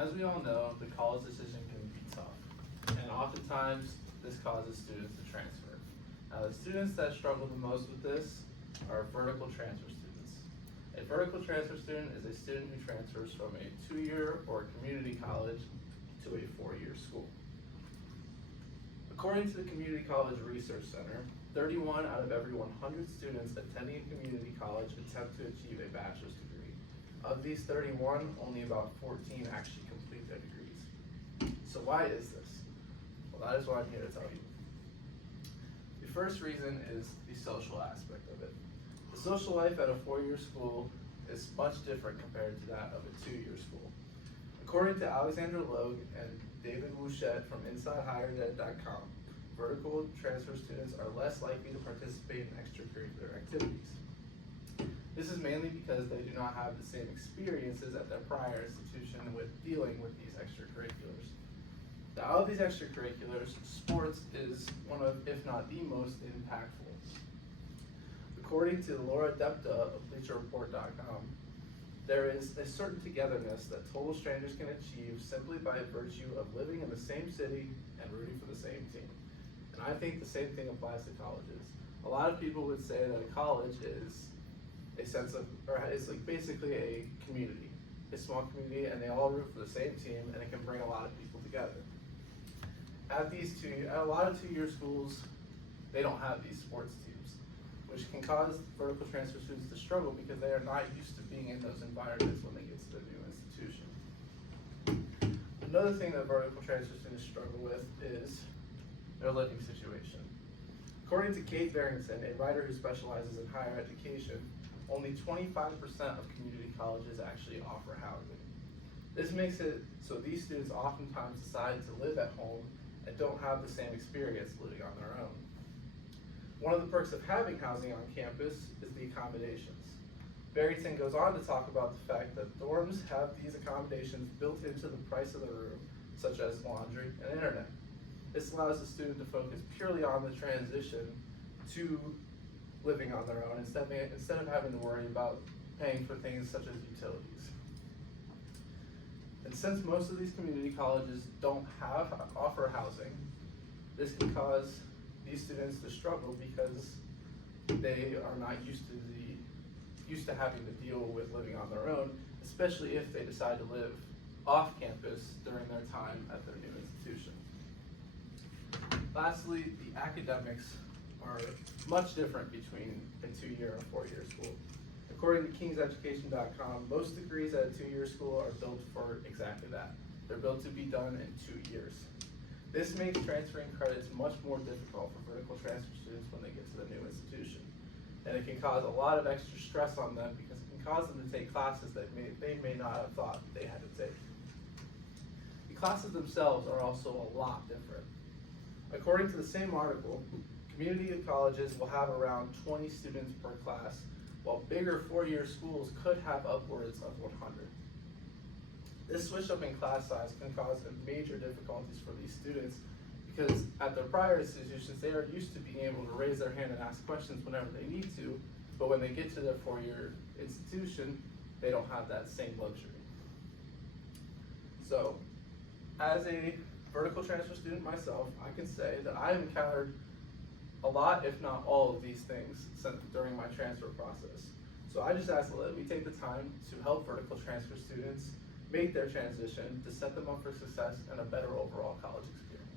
As we all know, the college decision can be tough, and oftentimes this causes students to transfer. Now, the students that struggle the most with this are vertical transfer students. A vertical transfer student is a student who transfers from a 2-year or community college to a 4-year school. According to the Community College Research Center, 31 out of every 100 students attending a community college attempt to achieve a bachelor's degree. Of these 31, only about 14 actually complete their degrees. So why is this? Well, that is what I'm here to tell you. The first reason is the social aspect of it. The social life at a 4-year school is much different compared to that of a 2-year school. According to Alexandra Logue and David Wouchette from InsideHigherEd.com, vertical transfer students are less likely to participate in extracurricular activities. This is mainly because they do not have the same experiences at their prior institution with dealing with these extracurriculars. Now, of these extracurriculars, sports is one of, if not the most impactful. According to Laura Depta of BleacherReport.com, there is a certain togetherness that total strangers can achieve simply by virtue of living in the same city and rooting for the same team. And I think the same thing applies to colleges. A lot of people would say that a college is a sense of, or it's like basically a community, a small community, and they all root for the same team, and it can bring a lot of people together. At a lot of 2-year schools, they don't have these sports teams, which can cause vertical transfer students to struggle because they are not used to being in those environments when they get to the new institution. Another thing that vertical transfer students struggle with is their living situation. According to Kate Barrington, a writer who specializes in higher education, only 25% of community colleges actually offer housing. This makes it so these students oftentimes decide to live at home and don't have the same experience living on their own. One of the perks of having housing on campus is the accommodations. Barrington goes on to talk about the fact that dorms have these accommodations built into the price of the room, such as laundry and internet. This allows the student to focus purely on the transition to living on their own instead of having to worry about paying for things such as utilities. And since most of these community colleges don't offer housing, this can cause these students to struggle because they are not used to having to deal with living on their own, especially if they decide to live off campus during their time at their new institution. Lastly, the academics are much different between a 2-year and 4-year school. According to King'sEducation.com, most degrees at a 2-year school are built for exactly that. They're built to be done in 2 years. This makes transferring credits much more difficult for vertical transfer students when they get to the new institution. And it can cause a lot of extra stress on them because it can cause them to take classes that they may not have thought they had to take. The classes themselves are also a lot different. According to the same article, community colleges will have around 20 students per class, while bigger 4-year schools could have upwards of 100. This switch up in class size can cause major difficulties for these students because at their prior institutions, they are used to being able to raise their hand and ask questions whenever they need to, but when they get to their 4-year institution, they don't have that same luxury. So, as a vertical transfer student myself, I can say that I have encountered a lot, if not all of these things during my transfer process. So I just ask that we take the time to help vertical transfer students make their transition to set them up for success and a better overall college experience.